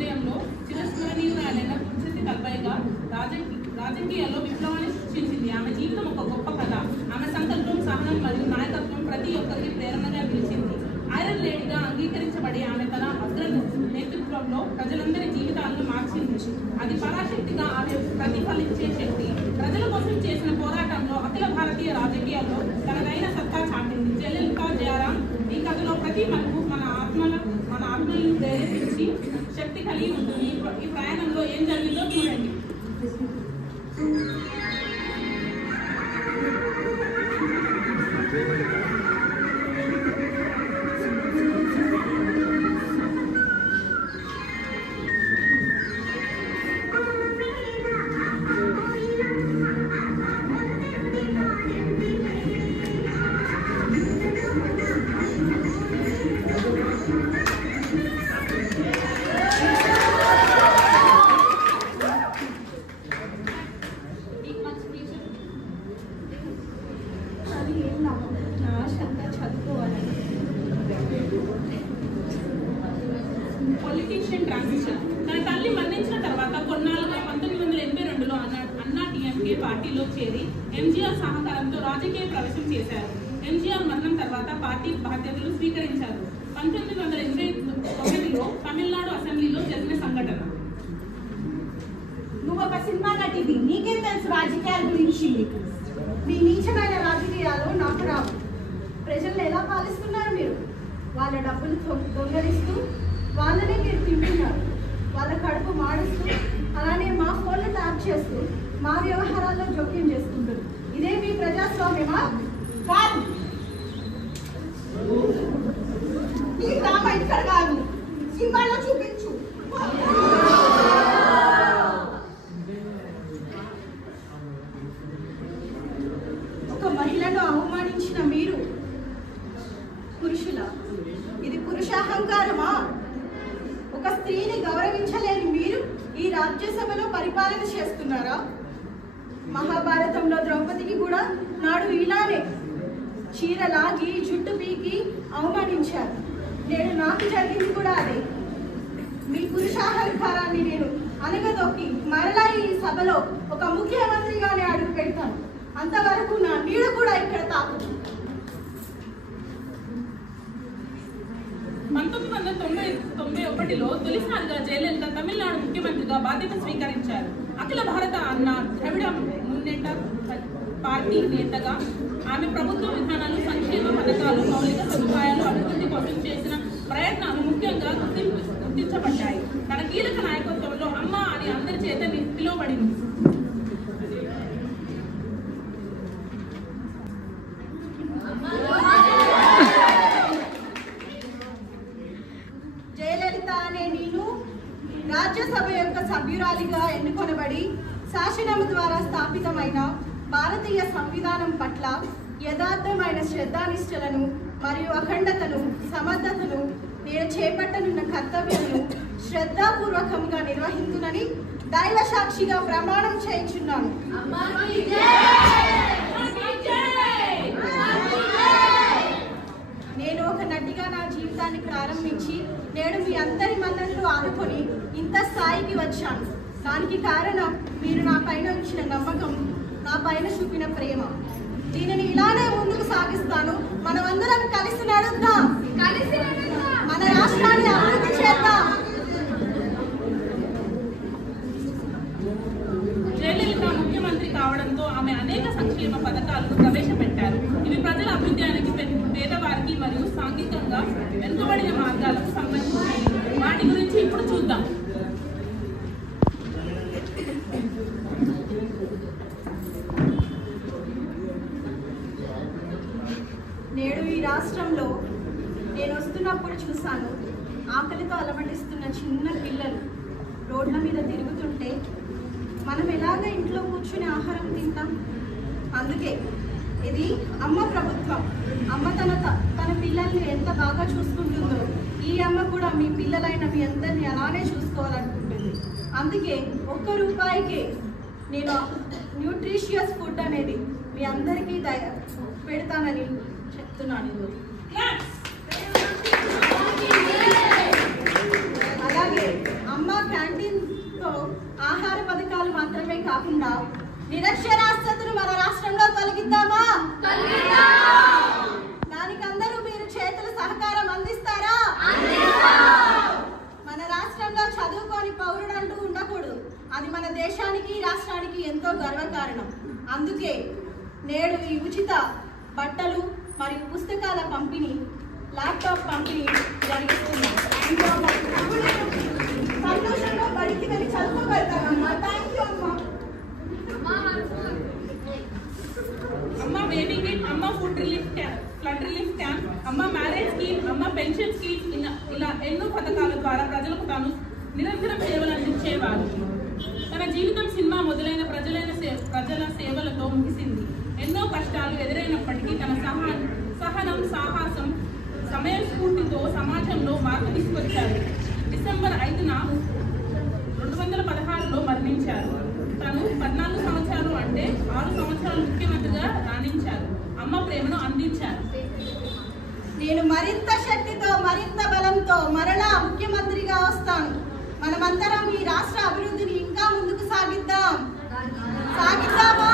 హృదయంలో చిరస్మరణీయురాలైన తులసి కల్పయ్యగా రాజకీయాల్లో విప్లవాన్ని సృష్టించింది. ఆమె జీవితం ఒక గొప్ప కథ. ఆమె సంకల్పం, సహనం మరియు నాయకత్వం ప్రతి ఒక్కరికి ప్రేరణగా నిలిచింది. ఐరన్ లేడీగా అంగీకరించబడి ఆమె తన అగ్ర నేతృత్వంలో ప్రజలందరి జీవితాలను మార్చింది. అది పరాశక్తిగా ఆమె ప్రతిఫలించే శక్తి. ప్రజల కోసం చేసిన పోరాటంలో అఖిల భారతీయ రాజకీయాల్లో తనదైన సత్తా చాటింది. జయలలిత జయరాం ఈ కథలో ప్రతి మలుపు మన ఆత్మలను ప్రేరేపించి శక్తి కలిగి ఉంటుంది. ఈ ప్రయాణంలో ఏం జరిగిందో చూడండి. Politician transition. తన తల్లి మరణించిన తర్వాత కొన్నాళ్ళుగా 1982లో అన్నా టీఎంకే పార్టీలో చేరి ఎంజీఆర్ సహకారంతో రాజకీయ ప్రవేశం చేశారు. ఎంజీఆర్ మరణం తర్వాత పార్టీ బాధ్యతలు స్వీకరించారు. 1989లో తమిళనాడు అసెంబ్లీలో జరిగిన సంఘటన. నువ్వు ఒక సినిమా నటివి, నీకేం తెలుసు రాజకీయాల గురించి? మీ నీచమైన రాజకీయాలు నాకు రావు. ప్రజలను ఎలా పాలిస్తున్నారు మీరు? వాళ్ళ డబ్బులు దొంగలిస్తూ వాళ్ళనే మీరు తింటున్నారు. వాళ్ళ కడుపు మాడుస్తూ, అలానే మా ఫోన్లు ట్యాప్ చేస్తూ మా వ్యవహారాల్లో జోక్యం చేసుకుంటారు. ఇదే మీ ప్రజాస్వామ్యమా? కాదు. ఈ డ్రామా ఇక్కడ కాదు, సినిమాలో చూపించు. ఒక మహిళను అవమానించిన మీరు పురుషుల? ఇది పురుషాహంకారమా? ఒక స్త్రీని గౌరవించలేని మీరు ఈ రాజ్యసభలో పరిపాలన చేస్తున్నారా? మహాభారతంలో ద్రౌపదికి కూడా నాడు ఇలానే చీర లాగి జుట్టు పీకి అవమానించారు. నేడు నాకు జరిగింది కూడా అదే. మీ పురుషాహంకారాన్ని నేను అనగదొక్కి మరలా ఈ సభలో ఒక ముఖ్యమంత్రిగానే అడుగు పెడతాను. అంతవరకు నా నీడ కూడా ఇక్కడ తాకదు. 1991లో తొలిసారిగా జయలలిత తమిళనాడు ముఖ్యమంత్రిగా బాధ్యత స్వీకరించారు. అఖిల భారత అన్నా ద్రవిడ మున్నేట పార్టీ నేతగా ఆమె ప్రభుత్వ విధానాలు, సంక్షేమ పథకాలు, మౌలిక సదుపాయాలు అభివృద్ధి కోసం చేసిన ప్రయత్నాలు ముఖ్యంగా గుర్తించబడ్డాయి. తన కీలక నాయకత్వంలో అమ్మ అని అందరి చేత పిలువబడింది. జయలలిత అనే నేను రాజ్యసభ యొక్క సభ్యురాలిగా ఎన్నుకొనబడి శాసనం ద్వారా స్థాపితమైన భారతీయ సంవిధానం పట్ల యథార్థమైన శ్రద్ధానిష్టలను మరియు అఖండతను, సమర్థతను నేను చేపట్టనున్న కర్తవ్యాలను శ్రద్ధాపూర్వకంగా నిర్వహించునని దైవ సాక్షిగా ప్రమాణం చేయించున్నాను. నేను ఒక నటిగా నా జీవితాన్ని ప్రారంభించి నేడు మీ అందరి మన్ననలు ఆదుకొని ఇంత స్థాయికి వచ్చాను. దానికి కారణం మీరు నా పైన ఉంచిన నమ్మకం, నా పైన చూపిన ప్రేమ. దీనిని ఇలానే ముందుకు సాగిస్తాను. మనమందరం కలిసి నడుద్దాం, మన రాష్ట్రాన్ని అభివృద్ధి చేద్దాం. జయలలిత ముఖ్యమంత్రి కావడంతో ఆమె అనేక సంక్షేమ పథకాలను ప్రవేశపెట్టారు. ఇవి ప్రజల అభివృద్ధికి, పేదవారికి మరియు సాంఘికంగా వెనుకబడిన మార్గాలకు సంబంధించినవి. వాటి గురించి ఇప్పుడు చూద్దాం. నేడు ఈ రాష్ట్రంలో నేను వస్తున్నప్పుడు చూశాను, ఆకలితో అలమటిస్తున్న చిన్న పిల్లలు రోడ్ల మీద తిరుగుతుంటే మనం ఎలాగ ఇంట్లో కూర్చుని ఆహారం తింటాం? అందుకే ఇది అమ్మ ప్రభుత్వం. అమ్మ తన పిల్లల్ని ఎంత బాగా చూసుకుంటుందో ఈ అమ్మ కూడా మీ పిల్లలైన మీ అందరినీ అలానే చూసుకోవాలనుకుంటుంది. అందుకే ₹1 నేను న్యూట్రిషియస్ ఫుడ్ అనేది మీ అందరికీ పెడతానని చెప్తున్నాను. అలాగే అమ్మ కాకుండా నిరక్షరాస్యతను మన రాష్ట్రంలో తొలగిద్దామా? దానికి అందరూ మీరు చేతుల సహకారం అందిస్తారా? మన రాష్ట్రంలో చదువుకోని పౌరుడు అంటూ ఉండకూడదు. అది మన దేశానికి రాష్ట్రానికి ఎంతో గర్వకారణం. అందుకే నేడు ఈ ఉచిత బట్టలు మరియు పుస్తకాల పంపిణీ, ల్యాప్టాప్ పంపిణీ జరుగుతుంది. సంతోషంగా బడికి వెళ్ళి చదువుకోగలుగుతానమ్మా. థ్యాంక్ యూ అమ్మా. అమ్మ బేబీ కిట్, అమ్మ food relief camp, flood relief camp, అమ్మ మ్యారేజ్ స్కీమ్, అమ్మ పెన్షన్ స్కీమ్, ఇలా ఎన్నో పథకాల ద్వారా ప్రజలకు తాను నిరంతరం సేవలు అందించేవారు. తన జీవితం సినిమా మొదలైన ప్రజల సేవలతో ముగిసింది. ఎన్నో కష్టాలు ఎదురైనప్పటికీ తన సహనం, సాహసం, సమయస్ఫూర్తితో సమాజంలో మార్పు తీసుకొచ్చారు. డిసెంబర్ 5న 2016లో మరణించారు. తను 14 సంవత్సరాలు అంటే 6 సంవత్సరాలు ముఖ్యమంత్రిగా రాణించారు. అమ్మ ప్రేమను అందించారు. నేను మరింత శక్తితో, మరింత బలంతో మరలా ముఖ్యమంత్రిగా వస్తాను. మనమందరం ఈ రాష్ట్ర అభివృద్ధిని ఇంకా ముందుకు సాగిద్దామా?